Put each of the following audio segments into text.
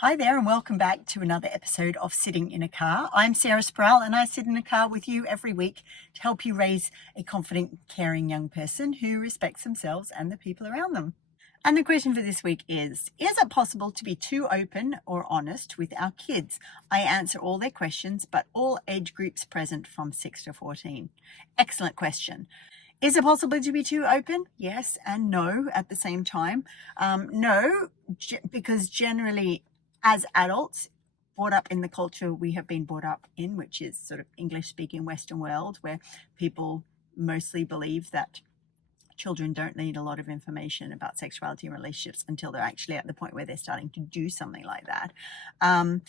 Hi there and welcome back to another episode of Sitting in a Car. I'm Sarah Sproul and I sit in a car with you every week to help you raise a confident, caring young person who respects themselves and the people around them. And the question for this week is it possible to be too open or honest with our kids? I answer all their questions, but all age groups present from 6 to 14. Excellent question. Is it possible to be too open? Yes and no at the same time. No, because generally as adults, brought up in the culture we have been brought up in, which is sort of English-speaking Western world, where people mostly believe that children don't need a lot of information about sexuality and relationships until they're actually at the point where they're starting to do something like that.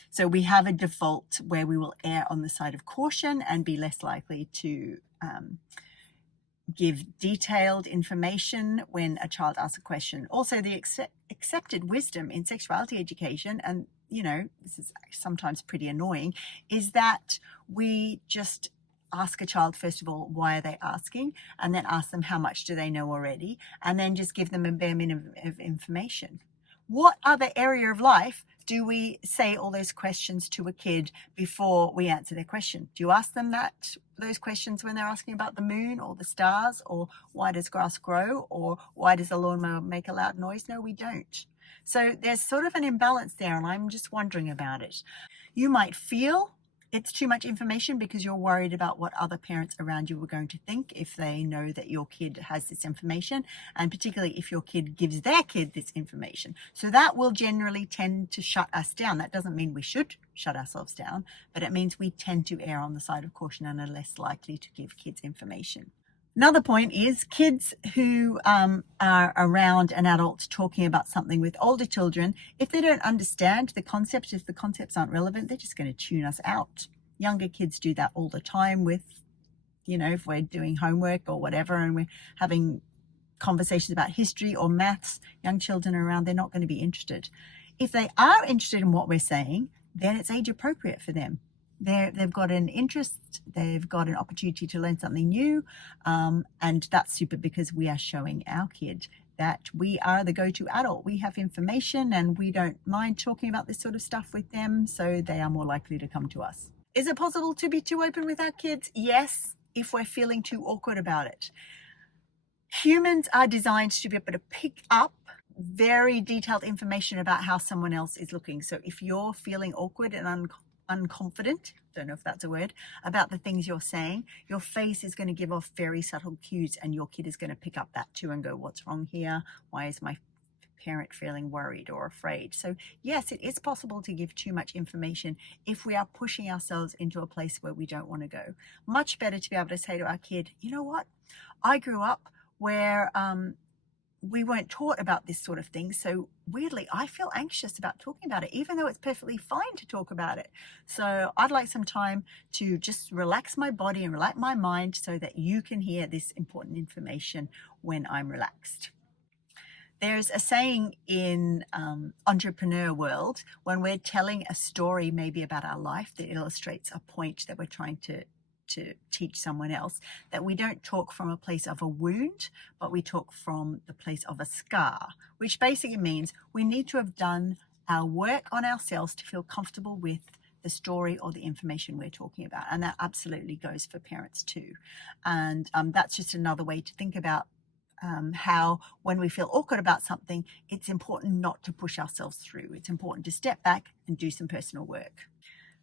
So we have a default where we will err on the side of caution and be less likely to give detailed information when a child asks a question. Also, the accepted wisdom in sexuality education, and this is sometimes pretty annoying, is that we just ask a child, first of all, why are they asking, and then ask them how much do they know already, and then just give them a bare minimum of information. What other area of life do we say all those questions to a kid before we answer their question? Do you ask them those questions when they're asking about the moon or the stars, or why does grass grow, or why does the lawnmower make a loud noise? No, we don't. So there's sort of an imbalance there, and I'm just wondering about it. You might feel it's too much information because you're worried about what other parents around you are going to think if they know that your kid has this information, and particularly if your kid gives their kid this information. So that will generally tend to shut us down. That doesn't mean we should shut ourselves down, but it means we tend to err on the side of caution and are less likely to give kids information. Another point is kids who are around an adult talking about something with older children, if they don't understand the concepts, if the concepts aren't relevant, they're just going to tune us out. Younger kids do that all the time with, if we're doing homework or whatever and we're having conversations about history or maths, young children are around, they're not going to be interested. If they are interested in what we're saying, then it's age appropriate for them. They've got an interest, they've got an opportunity to learn something new, and that's super because we are showing our kid that we are the go-to adult. We have information and we don't mind talking about this sort of stuff with them, so they are more likely to come to us. Is it possible to be too open with our kids? Yes, if we're feeling too awkward about it. Humans are designed to be able to pick up very detailed information about how someone else is looking. So if you're feeling awkward and unconfident, don't know if that's a word, about the things you're saying, your face is going to give off very subtle cues, and your kid is going to pick up that too and go, what's wrong here? Why is my parent feeling worried or afraid? So yes, it is possible to give too much information if we are pushing ourselves into a place where we don't want to go. Much better to be able to say to our kid, you know what? I grew up where we weren't taught about this sort of thing. So weirdly, I feel anxious about talking about it, even though it's perfectly fine to talk about it. So I'd like some time to just relax my body and relax my mind so that you can hear this important information when I'm relaxed. There's a saying in entrepreneur world, when we're telling a story maybe about our life that illustrates a point that we're trying to teach someone else, that we don't talk from a place of a wound, but we talk from the place of a scar, which basically means we need to have done our work on ourselves to feel comfortable with the story or the information we're talking about. And that absolutely goes for parents too. And that's just another way to think about how when we feel awkward about something, it's important not to push ourselves through. It's important to step back and do some personal work.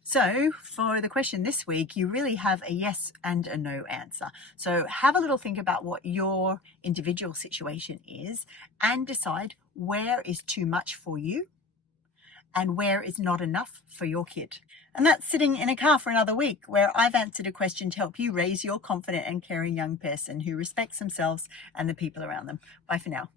So for the question this week, you really have a yes and a no answer. So have a little think about what your individual situation is and decide where is too much for you and where is not enough for your kid. And that's Sitting in a Car for another week, where I've answered a question to help you raise your confident and caring young person who respects themselves and the people around them. Bye for now.